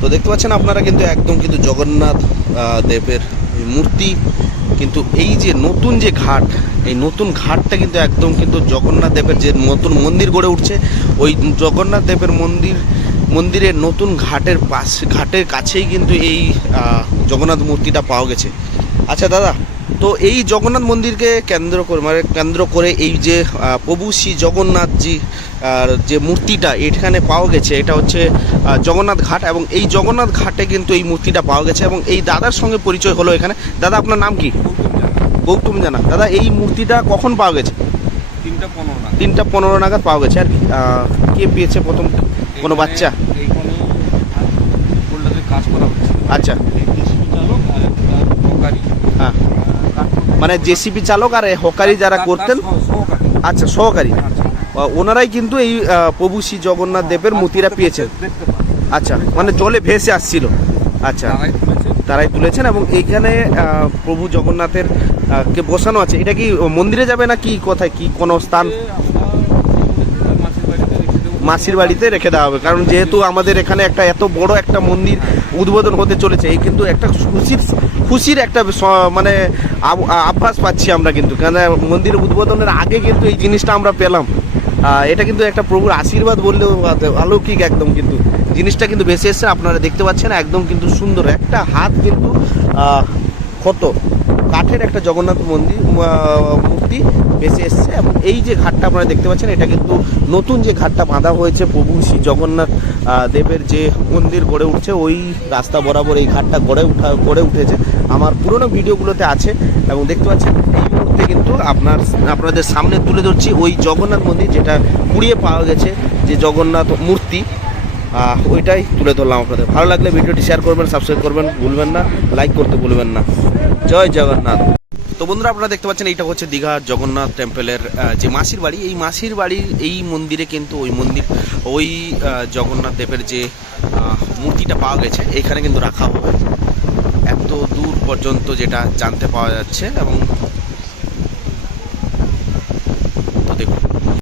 তো দেখতে পাচ্ছেন আপনারা কিন্তু একদম কিন্তু জগন্নাথ দেবের মূর্তি। কিন্তু এই যে নতুন যে ঘাট, এই নতুন ঘাটটা কিন্তু একদম কিন্তু জগন্নাথ দেবের যে নতুন মন্দির গড়ে উঠছে, ওই জগন্নাথ দেবের মন্দির, মন্দিরের নতুন ঘাটের পাশ, ঘাটের কাছেই কিন্তু এই জগন্নাথ মূর্তিটা পাওয়া গেছে। আচ্ছা দাদা তো এই জগন্নাথ মন্দিরকে কেন্দ্র করে মানে কেন্দ্র করে এই যে প্রভু শ্রী জগন্নাথজি আর যে মূর্তিটা এখানে পাওয়া গেছে এটা হচ্ছে জগন্নাথ ঘাট এবং এই জগন্নাথ ঘাটে কিন্তু এই মূর্তিটা পাওয়া গেছে এবং এই দাদার সঙ্গে পরিচয় হলো এখানে। দাদা আপনার নাম কি? গৌতম জানা। দাদা এই মূর্তিটা কখন পাওয়া গেছে? তিনটা পনেরো না তিনটা পনেরো নাগাদ পাওয়া গেছে আর কি। কে পেয়েছে প্রথম? কোনো বাচ্চা? কাজ করা হচ্ছে। আচ্ছা এই জেসিবি চালক আর একটা হকারি হ্যাঁ। মানে জেসিপি চালক আর হকারি যারা করতেন? আচ্ছা সহকারী। ওনারাই কিন্তু এই প্রভু শ্রী জগন্নাথ দেবের মূর্তিটা পেয়েছেন। আচ্ছা মানে জলে ভেসে আসছিল। আচ্ছা তারাই তুলেছেন। এবং এইখানে প্রভু জগন্নাথের কে বসানো আছে। এটা কি মন্দিরে যাবে না কি কোথায়? কি কোনো স্থান? মাসির বাড়িতে রেখে দেওয়া হবে। কারণ যেহেতু আমাদের এখানে একটা এত বড় একটা মন্দির উদ্বোধন হতে চলেছে, এই কিন্তু একটা খুশির খুশির একটা মানে আভাস পাচ্ছি আমরা কিন্তু। কারণ মন্দির উদ্বোধনের আগে কিন্তু এই জিনিসটা আমরা পেলাম। এটা কিন্তু একটা প্রভুর আশীর্বাদ বললেও অলৌকিক একদম কিন্তু। জিনিসটা কিন্তু ভেসে এসছে, আপনারা দেখতে পাচ্ছেন, একদম কিন্তু সুন্দর। একটা হাত কিন্তু ক্ষত। কাঠের একটা জগন্নাথ মন্দির মূর্তি ভেসে এসছে এবং এই যে ঘাটটা আপনারা দেখতে পাচ্ছেন, এটা কিন্তু নতুন যে ঘাটটা বাঁধা হয়েছে প্রভু শ্রী জগন্নাথ দেবের যে মন্দির গড়ে উঠছে, ওই রাস্তা বরাবর এই ঘাটটা গড়ে উঠা, গড়ে উঠেছে। আমার পুরনো ভিডিওগুলোতে আছে এবং দেখতে পাচ্ছেন, এই মুহূর্তে কিন্তু আপনার, আপনাদের সামনে তুলে ধরছি ওই জগন্নাথ মন্দির, যেটা কুড়িয়ে পাওয়া গেছে, যে জগন্নাথ মূর্তি। ওইটাই তুলে ধরলাম আপনাদের। ভালো লাগলে ভিডিওটি শেয়ার করবেন সাবস্ক্রাইব করবেন, ভুলবেন না লাইক করতে ভুলবেন না। জয় জগন্নাথ। তো বন্ধুরা, আপনারা দেখতে পাচ্ছেন, এইটা হচ্ছে দীঘা জগন্নাথ টেম্পলের যে মাসির বাড়ি। এই মাসির বাড়ির এই মন্দিরে কিন্তু ওই মন্দির, ওই জগন্নাথ দেবের যে মূর্তিটা পাওয়া গেছে এখানে কিন্তু রাখা হবে। এত দূর পর্যন্ত যেটা জানতে পাওয়া যাচ্ছে এবং